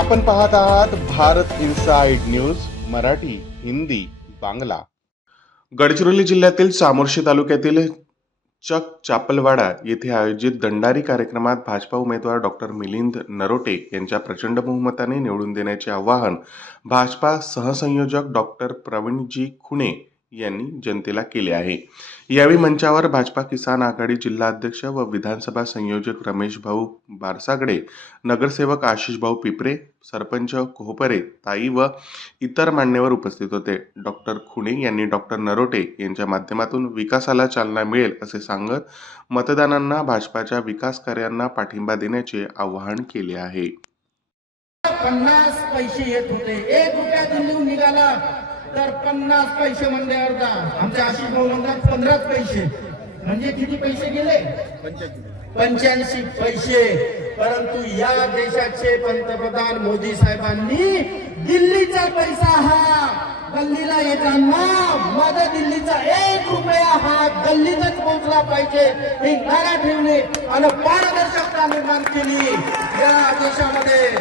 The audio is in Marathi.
आपण पाहत आहात भारत इन्साइड न्यूज मराठी हिंदी बांगला. गडचिरोली जिल्ह्यातील चामोर्शी तालुक्यातील चक चापलवाडा येथे आयोजित दंडारी कार्यक्रमात भाजपा उमेदवार डॉक्टर मिलिंद नरोटे यांच्या प्रचंड बहुमताने निवडून देण्याचे आवाहन भाजपा सहसंयोजक डॉक्टर प्रवीणजी खुणे यांनी जनतेला केले आहे. यावेळी मंचावर भाजपा किसान आघाडी जिल्हाध्यक्ष व विधानसभा संयोजक रमेश भाऊ बारसागडे नगरसेवक आशिष भाऊ पिपरे सरपंच कोहपरे ताई व इतर मान्यवर उपस्थित होते. डॉक्टर खुणे यांनी डॉक्टर नरोटे यांच्या माध्यमातून विकासाला चालना मिळेल असे सांगत मतदारांना भाजपाच्या विकास कार्यांना पाठिंबा देण्याचे आवाहन केले आहे. पन्नास पैसे येत होते. एक रुपया निघाला. तर पन्नास पैसे म्हणल्यावर का आमच्या आशिष भाऊ म्हणतात पंधराच पैसे. म्हणजे किती पैसे गेले? पंच्याऐंशी पैसे. परंतु या देशाचे पंतप्रधान मोदी साहेबांनी दिल्लीचा पैसा हा गल्लीला येताना माझा दिल्लीचा एक रुपया हा गल्लीतच पोहोचला पाहिजे. हे नारा ठेवले आणि पारदर्शकता निर्माण केली. या देशामध्ये